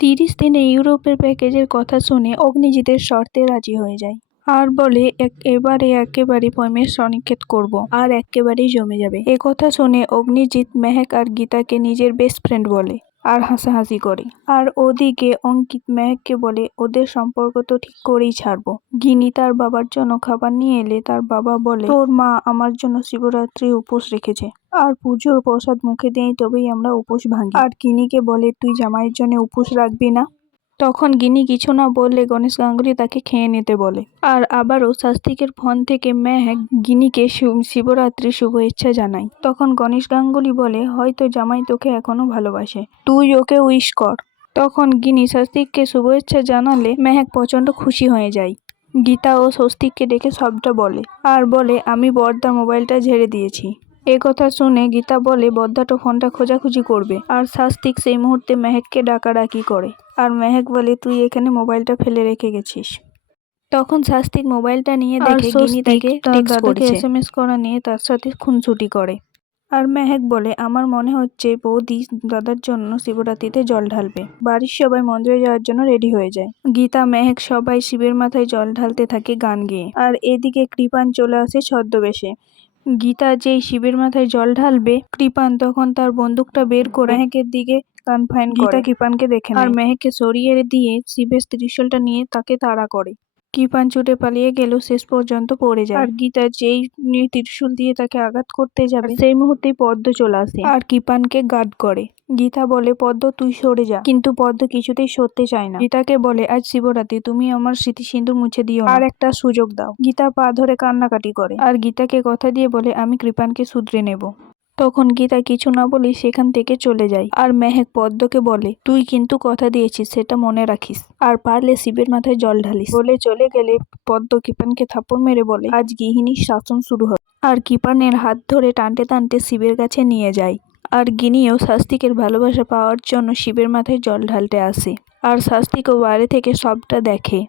30 দিনে ইউরোপের প্যাকেজের কথা শুনে অগ্নিজিতের শর্তে রাজি হয়ে যায় আর বলে এবারে একেবারে পয়মের সনিক্ষেপ করব আর একেবারেই জমে যাবে। কথা শুনে অগ্নিজিৎ মেহেক আর গীতাকে নিজের বেস্ট ফ্রেন্ড বলে আর হাসাহাসি করে। আর ওদিকে অঙ্কিত মেহেককে বলে ওদের সম্পর্ক তো ঠিক করেই ছাড়বো। গিনি তার বাবার জন্য খাবার নিয়ে এলে তার বাবা বলে তোর মা আমার জন্য শিবরাত্রি উপোস রেখেছে আর পুজোর প্রসাদ মুখে দিয়েই তবেই আমরা উপোস ভাঙি। আর গিনিকে বলে তুই জামাইয়ের জন্য উপোস রাখবি না। তখন গিনি কিছু না বললে গণেশ গাঙ্গুলি তাকে খেয়ে নিতে বলে। আর আবারও স্বাস্তিকের ফোন থেকে মেহেক গিনিকে শিবরাত্রির শুভেচ্ছা জানায়। তখন গণেশ গাঙ্গুলি বলে হয়তো জামাই তোকে এখনো ভালোবাসে, তুই ওকে উইশ কর। তখন গিনি স্বস্তিককে শুভেচ্ছা জানালে মেহেক প্রচন্ড খুশি হয়ে যায়। গীতা ও স্বস্তিককে ডেকে সবটা বলে আর বলে আমি বড়দার মোবাইলটা ঝেড়ে দিয়েছি। কথা শুনে গীতা বলে বদ্দাটো ফোনটা খোঁজাখুঁজি করবে আর স্বস্তিক সেই মুহূর্তে মেহেককে ডাকাডাকি করে আর মেহেক বলে তুই এখানে মোবাইলটা ফেলে রেখে গেছিস। তখন স্বস্তিক মোবাইলটা নিয়ে দেখে গিনি তাকে তার দাদাকে SMS করা নিয়ে তার সাথে খুনসুটি করে। আর মেহেক বলে আমার মনে হচ্ছে বৌদি দাদার জন্য শিবরাত্রিতে জল ঢালবে। বাড়ির সবাই মন্দিরে যাওয়ার জন্য রেডি হয়ে যায়। গীতা মেহেক সবাই শিবের মাথায় জল ঢালতে থাকে গান গেয়ে। আর এদিকে কৃপান চলে আসে ছদ্মবেশে। গীতা যেই শিবের মাথায় জল ঢালবে কৃপান তখন তার বন্দুকটা বের করে মেহেকের দিকে কনফাইন করে। গীতা কৃপানকে দেখে আর মেহেককে সরিয়ে দিয়ে শিবের ত্রিশূলটা নিয়ে তাকে তাড়া করে। কৃপান ছুটে পালিয়ে গেলেও শেষ পর্যন্ত পড়ে যায়। আর গীতা যেই ত্রিশূল দিয়ে তাকে আঘাত করতে যাবে সেই মুহূর্তেই পদ্ম চলে আসে আর কৃপানকে গার্ড করে। গীতা বলে পদ্ম তুই সরে যা, কিন্তু পদ্ম কিছুতেই সরতে চায় না। গীতাকে বলে আজ শিবরাত্রি, তুমি আমার স্মৃতি সিঁদুর মুছে দিও আর একটা সুযোগ দাও। গীতা পা ধরে কান্নাকাটি করে আর গীতাকে কথা দিয়ে বলে আমি কৃপানকে শুধরে নেব। তখন গীতা কিছু না বলেই সেখান থেকে চলে যায়। আর মেহেক পদ্মকে বলে তুই কিন্তু কথা দিয়েছিস, সেটা মনে রাখিস, আর পারলে শিবের মাথায় জল ঢালিস। বলে চলে গেলে পদ্ম কৃপানকে থাপ্পড় মেরে বলে আজ গৃহিণীর শাসন শুরু হবে। আর কৃপানের হাত ধরে টানতে টানতে শিবের কাছে নিয়ে যায়। আর গিনিও স্বস্তিকের ভালোবাসা পাওয়ার জন্য শিবের মাথায় জল ঢালতে আসে। আর স্বস্তিকও বাইরে থেকে সবটা দেখে।